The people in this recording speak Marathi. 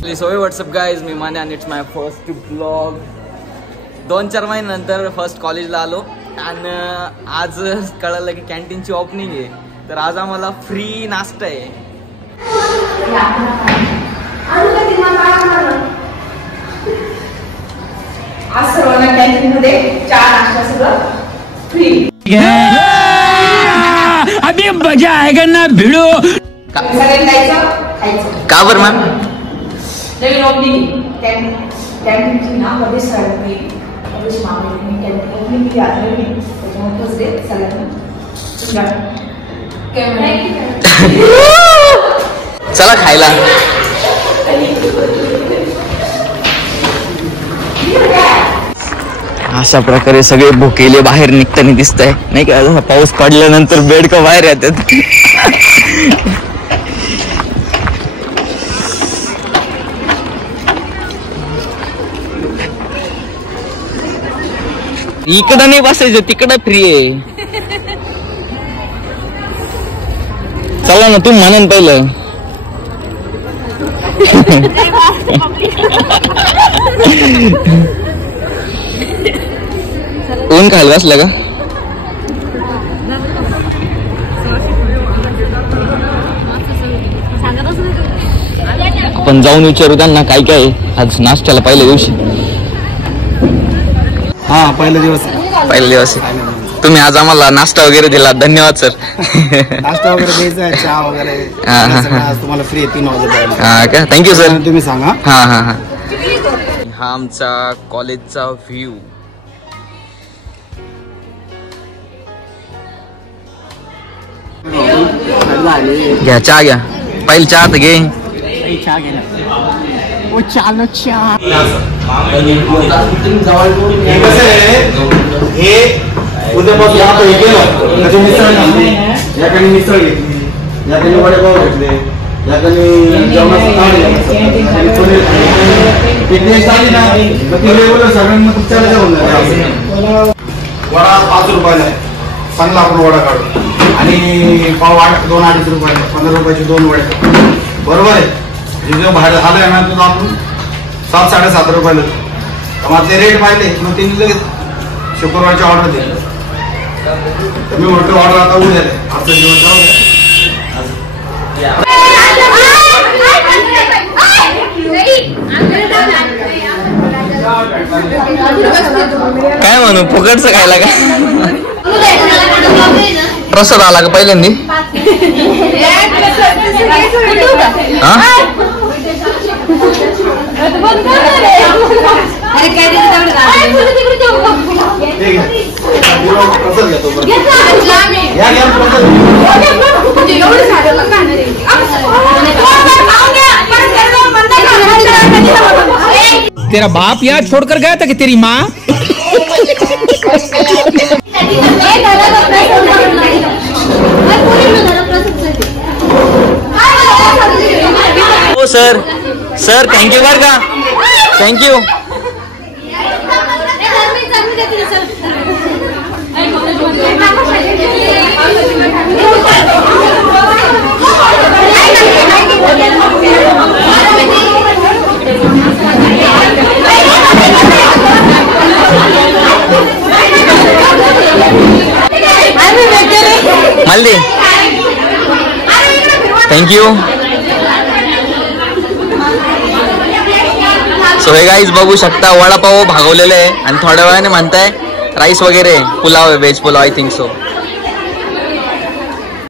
सो व्हॉट्सअप गाईज, मी माने आणि इट्स माय फर्स्ट ब्लॉग. 2-4 महिन्यानंतर फर्स्ट कॉलेजला आलो आणि आज कळलं की कॅन्टीनची ओपनिंग आहे. तर आज आम्हाला फ्री नाश्ता आहे. आज सर्वांना कॅन्टीनमध्ये चहा नाश्ता सगळं फ्री. अभी मजा आएगा ना भिड़ो. का बरं मॅम? नवीन ओपनिंग कॅन्टीनची ना मध्ये सगळ्यांनी कॅन्टीन ओपनिंग केली आज नवीन, त्याच्यामुळे चला खायला. अशा प्रकारे सगळे भुकेले बाहेर निघताना दिसत आहे नाही का. जसा पाऊस पडल्यानंतर बेडका बाहेर येतात. इकडं नाही बसायचं, तिकडं फ्री आहे. चला ना, तू म्हणन पहिलं. ऊन खायला बसला का? आपण जाऊन विचारू त्यांना काय काय आज नाश्त्याला पहिल्या दिवशी. हा, पहिला दिवस तुम्ही आज आम्हाला नाश्ता वगैरे दिला, धन्यवाद सर. नाश्ता वगैरे द्यायचा आहे, चहा वगैरे तुम्हाला फ्री 3 वाजेपर्यंत. हा का, थँक्यू सर. तुम्ही सांगा. हा हा हा हा आमचा कॉलेजचा व्ह्यू. घ्या चहा, घ्या पहिले चहा तर घे. हे उद्यापासून आपण हे केलं त्याची मिसळ घेतली, याकडे मिसळ घेतली, याकडे वडेपाव घेतले, याकडे जेवणाचं ताट घेतलं झाली ना, मग ते रेग्युलर सगळ्यांना तुमच्याला जेवण जातं. वडा 5 रुपयाला आहे, चांगला आपण वडा काढू. आणि पाव 2-2.5 रुपयाला, 15 रुपयाचे 2 वडे. बरोबर आहे. जे बाहेर आलं आहे ना, तुझं आपण 7-7.5 रुपयाला. मग ते रेट पाहिले, मग ते लगेच शुक्रवारची ऑर्डर दिली. मी म्हटलं ऑर्डर आता उद्या द्या, आजचा दिवस जाऊ द्या. काय म्हणू, फुकटचं खायला का? प्रसाद आला का पहिल्यांदी? तेरा बाप यहाँ छोड़कर गया था कि तेरी माँ? हो सर, सर थँक्यू बर का, थँक्यू. मल्ली थँक्यू. सो हे गाईज बघू शकता, वडापाव भागवलेले आहे आणि थोड्या वेळाने म्हणताय राईस वगैरे, पुलाव आहे, veg pulao I think so.